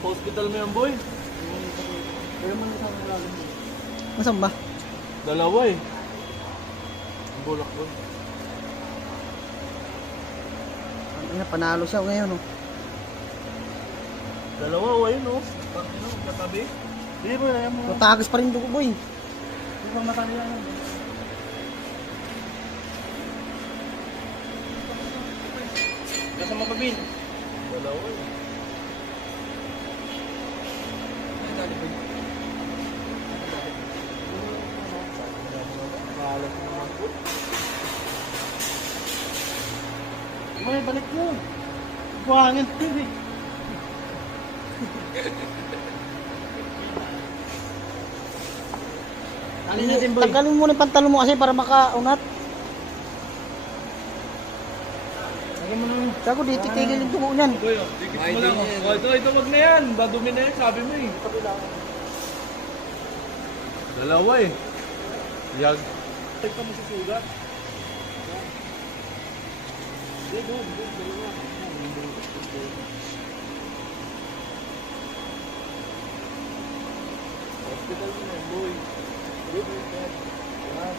Hospital mo yan, boy. Pero man sa mga lalim. Nasaan ba? Dalawa eh. Ang bulak, boy. Ano, panalo siya ngayon, oh. Dalawa, oh, ayun, oh. Ano, katabi. Hindi boy, ayan mo. Matagis pa rin dugo, boy. Hindi bang matali yan. Nasa mapabin. Dalawa eh. Nakalat naman po. May balik mo. Buhangin. Tali natin boy. Tanggalin mo muna yung pantalon mo kasi para makaunat. Lagyan mo na. Sago, di titigil yung dugo niyan. Boy, oh. Dikit mo lang, oh. Oh, ito, wag na yan. Dadumi na yan, sabi mo eh. Dalawa eh. Yag. Take ka mo sa sugat. Hospital mo na, boy. Yan.